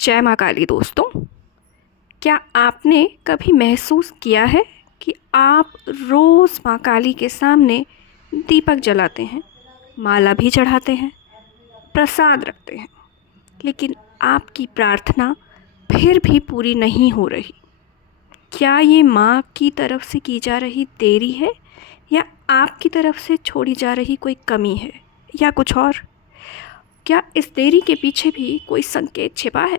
जय माँ काली दोस्तों। क्या आपने कभी महसूस किया है कि आप रोज़ माँ काली के सामने दीपक जलाते हैं, माला भी चढ़ाते हैं, प्रसाद रखते हैं, लेकिन आपकी प्रार्थना फिर भी पूरी नहीं हो रही? क्या ये माँ की तरफ से की जा रही देरी है, या आपकी तरफ से छोड़ी जा रही कोई कमी है, या कुछ और? क्या इस देरी के पीछे भी कोई संकेत छिपा है?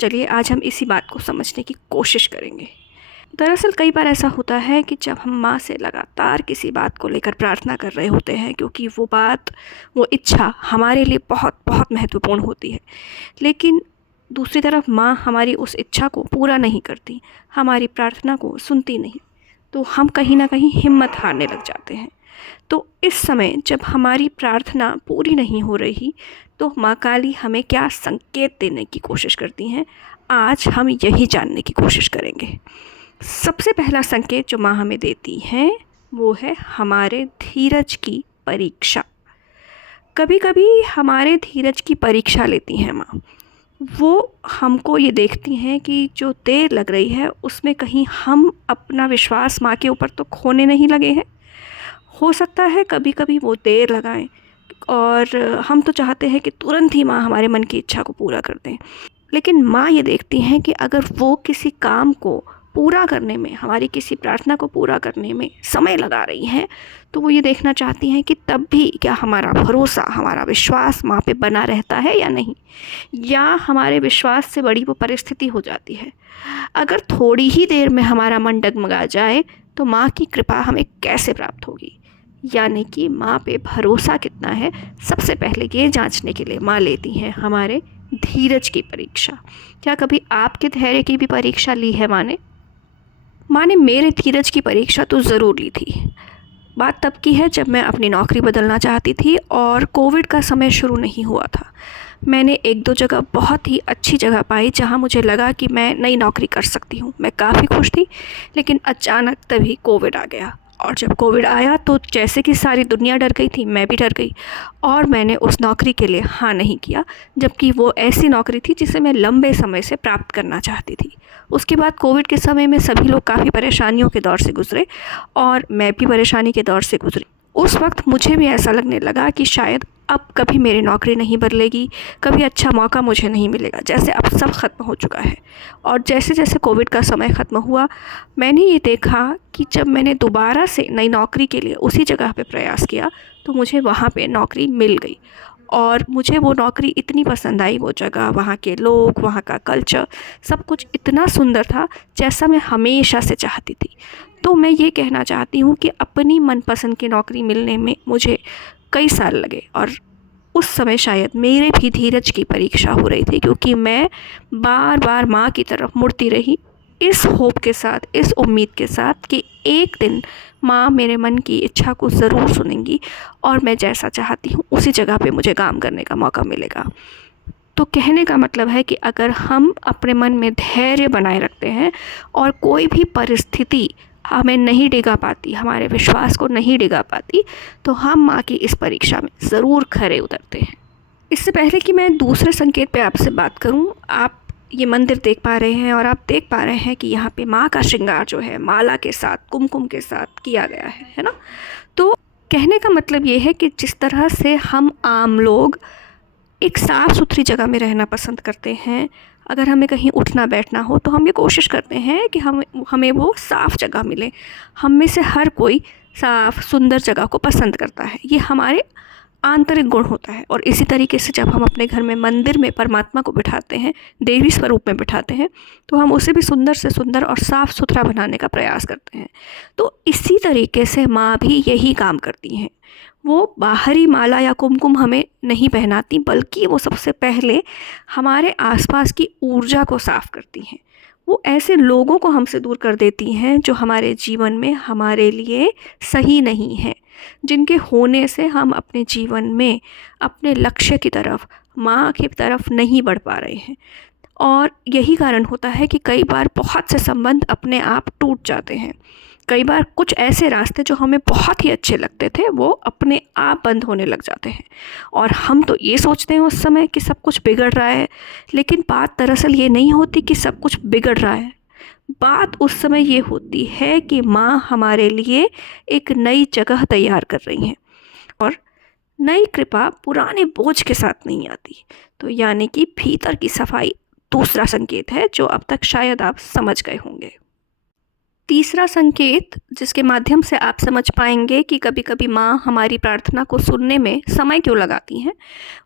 चलिए आज हम इसी बात को समझने की कोशिश करेंगे। दरअसल कई बार ऐसा होता है कि जब हम माँ से लगातार किसी बात को लेकर प्रार्थना कर रहे होते हैं, क्योंकि वो बात, वो इच्छा हमारे लिए बहुत बहुत महत्वपूर्ण होती है, लेकिन दूसरी तरफ माँ हमारी उस इच्छा को पूरा नहीं करती, हमारी प्रार्थना को सुनती नहीं, तो हम कहीं ना कहीं हिम्मत हारने लग जाते हैं। तो इस समय जब हमारी प्रार्थना पूरी नहीं हो रही, तो माँ काली हमें क्या संकेत देने की कोशिश करती हैं, आज हम यही जानने की कोशिश करेंगे। सबसे पहला संकेत जो माँ हमें देती हैं वो है हमारे धीरज की परीक्षा। कभी कभी हमारे धीरज की परीक्षा लेती हैं माँ। वो हमको ये देखती हैं कि जो देर लग रही है उसमें कहीं हम अपना विश्वास माँ के ऊपर तो खोने नहीं लगे हैं। हो सकता है कभी कभी वो देर लगाएं, और हम तो चाहते हैं कि तुरंत ही माँ हमारे मन की इच्छा को पूरा कर दें, लेकिन माँ ये देखती हैं कि अगर वो किसी काम को पूरा करने में, हमारी किसी प्रार्थना को पूरा करने में समय लगा रही हैं, तो वो ये देखना चाहती हैं कि तब भी क्या हमारा भरोसा, हमारा विश्वास माँ पे बना रहता है या नहीं, या हमारे विश्वास से बड़ी वो परिस्थिति हो जाती है। अगर थोड़ी ही देर में हमारा मन डगमगा जाए तो माँ की कृपा हमें कैसे प्राप्त होगी, यानी कि माँ पे भरोसा कितना है, सबसे पहले ये जांचने के लिए माँ लेती हैं हमारे धीरज की परीक्षा। क्या कभी आपके धैर्य की भी परीक्षा ली है माँ ने? माँ ने मेरे धीरज की परीक्षा तो ज़रूर ली थी। बात तब की है जब मैं अपनी नौकरी बदलना चाहती थी और कोविड का समय शुरू नहीं हुआ था। मैंने एक दो जगह बहुत ही अच्छी जगह पाई जहाँ मुझे लगा कि मैं नई नौकरी कर सकती हूँ। मैं काफ़ी खुश थी, लेकिन अचानक तभी कोविड आ गया, और जब कोविड आया तो जैसे कि सारी दुनिया डर गई थी, मैं भी डर गई, और मैंने उस नौकरी के लिए हाँ नहीं किया, जबकि वो ऐसी नौकरी थी जिसे मैं लंबे समय से प्राप्त करना चाहती थी। उसके बाद कोविड के समय में सभी लोग काफ़ी परेशानियों के दौर से गुज़रे, और मैं भी परेशानी के दौर से गुज़री। उस वक्त मुझे भी ऐसा लगने लगा कि शायद अब कभी मेरी नौकरी नहीं बदलेगी, कभी अच्छा मौका मुझे नहीं मिलेगा, जैसे अब सब ख़त्म हो चुका है। और जैसे जैसे कोविड का समय ख़त्म हुआ, मैंने ये देखा कि जब मैंने दोबारा से नई नौकरी के लिए उसी जगह पे प्रयास किया, तो मुझे वहाँ पे नौकरी मिल गई, और मुझे वो नौकरी इतनी पसंद आई, वो जगह, वहाँ के लोग, वहाँ का कल्चर, सब कुछ इतना सुंदर था जैसा मैं हमेशा से चाहती थी। तो मैं ये कहना चाहती हूँ कि अपनी मनपसंद की नौकरी मिलने में मुझे कई साल लगे, और उस समय शायद मेरे भी धीरज की परीक्षा हो रही थी, क्योंकि मैं बार बार माँ की तरफ मुड़ती रही, इस होप के साथ, इस उम्मीद के साथ कि एक दिन माँ मेरे मन की इच्छा को ज़रूर सुनेंगी और मैं जैसा चाहती हूँ उसी जगह पे मुझे काम करने का मौका मिलेगा। तो कहने का मतलब है कि अगर हम अपने मन में धैर्य बनाए रखते हैं और कोई भी परिस्थिति हमें नहीं डिगा पाती, हमारे विश्वास को नहीं डिगा पाती, तो हम माँ की इस परीक्षा में ज़रूर खरे उतरते हैं। इससे पहले कि मैं दूसरे संकेत पे आपसे बात करूं, आप ये मंदिर देख पा रहे हैं और आप देख पा रहे हैं कि यहाँ पे माँ का श्रृंगार जो है माला के साथ, कुमकुम के साथ किया गया है ना। तो कहने का मतलब ये है कि जिस तरह से हम आम लोग एक साफ़ सुथरी जगह में रहना पसंद करते हैं, अगर हमें कहीं उठना बैठना हो तो हम ये कोशिश करते हैं कि हमें वो साफ़ जगह मिले। हम में से हर कोई साफ़ सुंदर जगह को पसंद करता है, ये हमारे आंतरिक गुण होता है। और इसी तरीके से जब हम अपने घर में मंदिर में परमात्मा को बिठाते हैं, देवी स्वरूप में बिठाते हैं, तो हम उसे भी सुंदर से सुंदर और साफ़ सुथरा बनाने का प्रयास करते हैं। तो इसी तरीके से माँ भी यही काम करती हैं। वो बाहरी माला या कुमकुम हमें नहीं पहनाती, बल्कि वो सबसे पहले हमारे आसपास की ऊर्जा को साफ़ करती हैं। वो ऐसे लोगों को हमसे दूर कर देती हैं जो हमारे जीवन में हमारे लिए सही नहीं हैं, जिनके होने से हम अपने जीवन में अपने लक्ष्य की तरफ, माँ की तरफ नहीं बढ़ पा रहे हैं। और यही कारण होता है कि कई बार बहुत से संबंध अपने आप टूट जाते हैं। कई बार कुछ ऐसे रास्ते जो हमें बहुत ही अच्छे लगते थे वो अपने आप बंद होने लग जाते हैं और हम तो ये सोचते हैं उस समय कि सब कुछ बिगड़ रहा है, लेकिन बात दरअसल ये नहीं होती कि सब कुछ बिगड़ रहा है। बात उस समय ये होती है कि माँ हमारे लिए एक नई जगह तैयार कर रही हैं और नई कृपा पुराने बोझ के साथ नहीं आती। तो यानी कि भीतर की सफाई दूसरा संकेत है जो अब तक शायद आप समझ गए होंगे। तीसरा संकेत जिसके माध्यम से आप समझ पाएंगे कि कभी कभी माँ हमारी प्रार्थना को सुनने में समय क्यों लगाती हैं,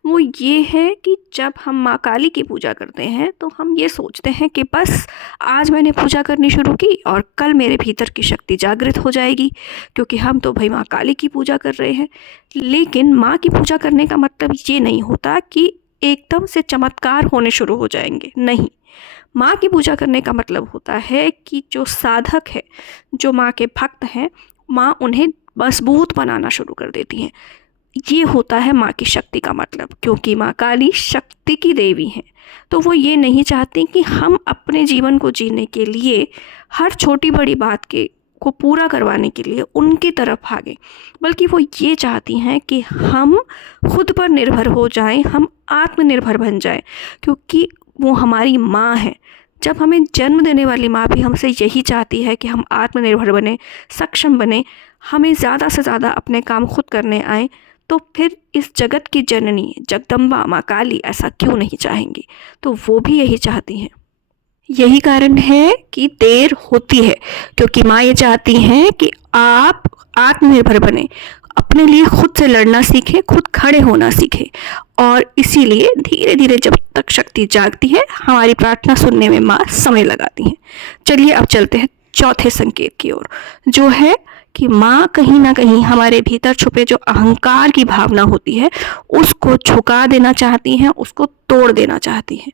वो ये है कि जब हम माँ काली की पूजा करते हैं तो हम ये सोचते हैं कि बस आज मैंने पूजा करनी शुरू की और कल मेरे भीतर की शक्ति जागृत हो जाएगी, क्योंकि हम तो भाई माँ काली की पूजा कर रहे हैं। लेकिन माँ की पूजा करने का मतलब ये नहीं होता कि एकदम से चमत्कार होने शुरू हो जाएंगे, नहीं। माँ की पूजा करने का मतलब होता है कि जो साधक है, जो माँ के भक्त हैं, माँ उन्हें मजबूत बनाना शुरू कर देती हैं। ये होता है माँ की शक्ति का मतलब, क्योंकि माँ काली शक्ति की देवी हैं। तो वो ये नहीं चाहती कि हम अपने जीवन को जीने के लिए हर छोटी बड़ी बात को पूरा करवाने के लिए उनकी तरफ भागें, बल्कि वो ये चाहती हैं कि हम खुद पर निर्भर हो जाएं, हम आत्मनिर्भर बन जाएं, क्योंकि वो हमारी माँ है। जब हमें जन्म देने वाली माँ भी हमसे यही चाहती है कि हम आत्मनिर्भर बने, सक्षम बने, हमें ज़्यादा से ज़्यादा अपने काम खुद करने आएँ, तो फिर इस जगत की जननी जगदम्बा माँ काली ऐसा क्यों नहीं चाहेंगी। तो वो भी यही चाहती हैं। यही कारण है कि देर होती है, क्योंकि माँ ये चाहती हैं कि आप आत्मनिर्भर बने, अपने लिए खुद से लड़ना सीखें, खुद खड़े होना सीखें। और इसीलिए धीरे धीरे जब तक शक्ति जागती है, हमारी प्रार्थना सुनने में माँ समय लगाती हैं। चलिए अब चलते हैं चौथे संकेत की ओर, जो है कि माँ कहीं ना कहीं हमारे भीतर छुपे जो अहंकार की भावना होती है उसको झुका देना चाहती हैं, उसको तोड़ देना चाहती हैं।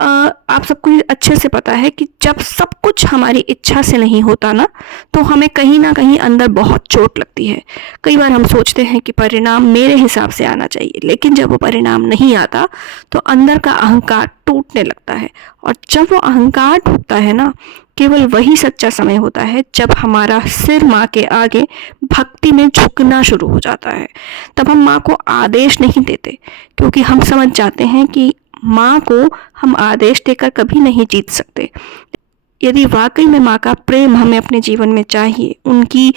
आप सबको अच्छे से पता है कि जब सब कुछ हमारी इच्छा से नहीं होता ना, तो हमें कहीं ना कहीं अंदर बहुत चोट लगती है। कई बार हम सोचते हैं कि परिणाम मेरे हिसाब से आना चाहिए, लेकिन जब वो परिणाम नहीं आता तो अंदर का अहंकार टूटने लगता है। और जब वो अहंकार टूटता है ना, केवल वही सच्चा समय होता है जब हमारा सिर माँ के आगे भक्ति में झुकना शुरू हो जाता है। तब हम माँ को आदेश नहीं देते, क्योंकि हम समझ जाते हैं कि माँ को हम आदेश देकर कभी नहीं जीत सकते। यदि वाकई में माँ का प्रेम हमें अपने जीवन में चाहिए, उनकी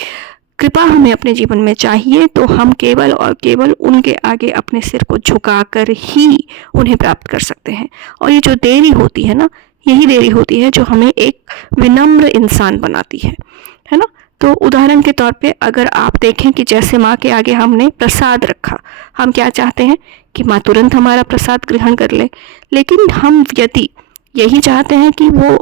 कृपा हमें अपने जीवन में चाहिए, तो हम केवल और केवल उनके आगे अपने सिर को झुकाकर ही उन्हें प्राप्त कर सकते हैं। और ये जो देरी होती है ना, यही देरी होती है जो हमें एक विनम्र इंसान बनाती है ना। तो उदाहरण के तौर पे अगर आप देखें कि जैसे माँ के आगे हमने प्रसाद रखा, हम क्या चाहते हैं कि माँ तुरंत हमारा प्रसाद ग्रहण कर ले। लेकिन हम यदि यही चाहते हैं कि वो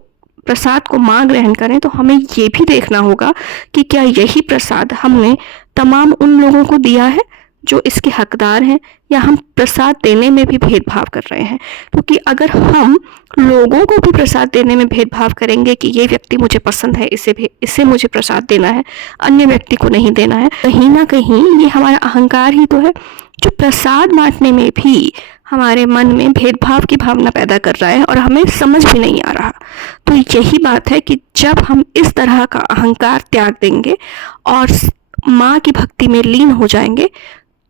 प्रसाद को माँ ग्रहण करें, तो हमें ये भी देखना होगा कि क्या यही प्रसाद हमने तमाम उन लोगों को दिया है जो इसके हकदार हैं, या हम प्रसाद देने में भी भेदभाव कर रहे हैं। क्योंकि अगर हम लोगों को भी प्रसाद देने में भेदभाव करेंगे कि ये व्यक्ति मुझे पसंद है, इसे मुझे प्रसाद देना है, अन्य व्यक्ति को नहीं देना है, कहीं ना कहीं ये हमारा अहंकार ही तो है जो प्रसाद बांटने में भी हमारे मन में भेदभाव की भावना पैदा कर रहा है और हमें समझ भी नहीं आ रहा। तो यही बात है कि जब हम इस तरह का अहंकार त्याग देंगे और माँ की भक्ति में लीन हो जाएंगे,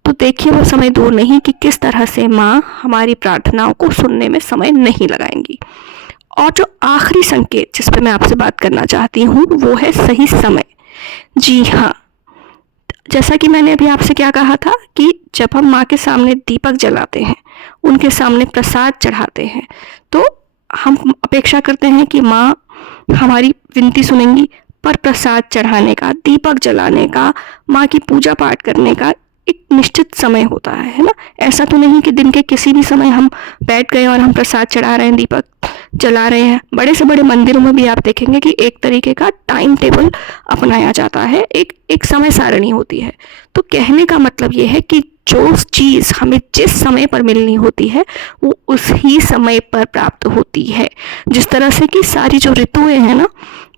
तो देखिए वो समय दूर नहीं कि किस तरह से माँ हमारी प्रार्थनाओं को सुनने में समय नहीं लगाएंगी। और जो आखिरी संकेत जिस पर मैं आपसे बात करना चाहती हूँ वो है सही समय। जी हाँ, जैसा कि मैंने अभी आपसे क्या कहा था कि जब हम माँ के सामने दीपक जलाते हैं, उनके सामने प्रसाद चढ़ाते हैं, तो हम अपेक्षा करते हैं कि माँ हमारी विनती सुनेंगी। पर प्रसाद चढ़ाने का, दीपक जलाने का, माँ की पूजा पाठ करने का एक निश्चित समय होता है ना। ऐसा तो नहीं कि दिन के किसी भी समय हम बैठ गए और हम प्रसाद चढ़ा रहे हैं, दीपक जला रहे हैं। बड़े से बड़े मंदिरों में भी आप देखेंगे कि एक तरीके का टाइम टेबल अपनाया जाता है, एक समय सारणी होती है। तो कहने का मतलब ये है कि जो चीज़ हमें जिस समय पर मिलनी होती है वो उसी समय पर प्राप्त होती है। जिस तरह से कि सारी जो ऋतुएं हैं ना,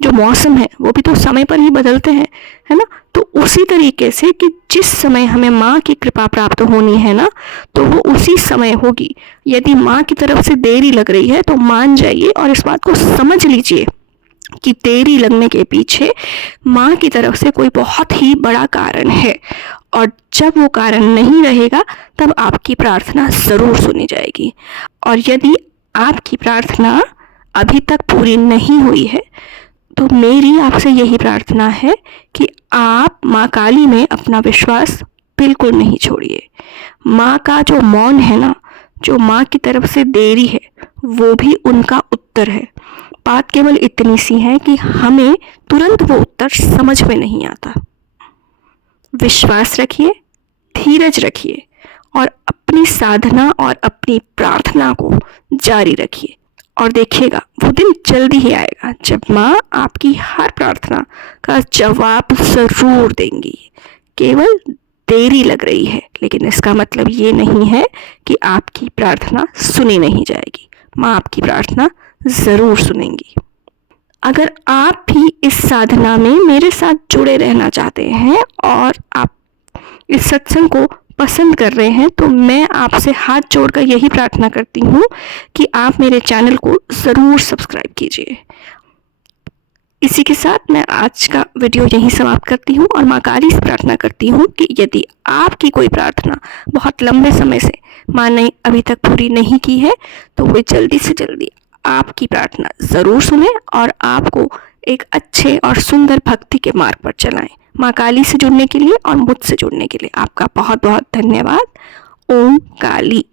जो मौसम है, वो भी तो समय पर ही बदलते हैं, है ना। तो उसी तरीके से कि जिस समय हमें माँ की कृपा प्राप्त होनी है ना, तो वो उसी समय होगी। यदि माँ की तरफ से देरी लग रही है तो मान जाइए और इस बात को समझ लीजिए कि देरी लगने के पीछे माँ की तरफ से कोई बहुत ही बड़ा कारण है, और जब वो कारण नहीं रहेगा तब आपकी प्रार्थना ज़रूर सुनी जाएगी। और यदि आपकी प्रार्थना अभी तक पूरी नहीं हुई है तो मेरी आपसे यही प्रार्थना है कि आप माँ काली में अपना विश्वास बिल्कुल नहीं छोड़िए। माँ का जो मौन है ना, जो माँ की तरफ से देरी है, वो भी उनका उत्तर है। बात केवल इतनी सी है कि हमें तुरंत वो उत्तर समझ में नहीं आता। विश्वास रखिए, धीरज रखिए और अपनी साधना और अपनी प्रार्थना को जारी रखिए, और देखिएगा वो दिन जल्दी ही आएगा जब माँ आपकी हर प्रार्थना का जवाब ज़रूर देंगी। केवल देरी लग रही है, लेकिन इसका मतलब ये नहीं है कि आपकी प्रार्थना सुनी नहीं जाएगी। माँ आपकी प्रार्थना ज़रूर सुनेंगी। अगर आप भी इस साधना में मेरे साथ जुड़े रहना चाहते हैं और आप इस सत्संग को पसंद कर रहे हैं, तो मैं आपसे हाथ जोड़कर यही प्रार्थना करती हूँ कि आप मेरे चैनल को ज़रूर सब्सक्राइब कीजिए। इसी के साथ मैं आज का वीडियो यहीं समाप्त करती हूँ और माँ काली से प्रार्थना करती हूँ कि यदि आपकी कोई प्रार्थना बहुत लंबे समय से माँ ने अभी तक पूरी नहीं की है तो वे जल्दी से जल्दी आपकी प्रार्थना ज़रूर सुने और आपको एक अच्छे और सुंदर भक्ति के मार्ग पर चलाएं। माँ काली से जुड़ने के लिए और मुझसे जुड़ने के लिए आपका बहुत बहुत धन्यवाद। ओम काली।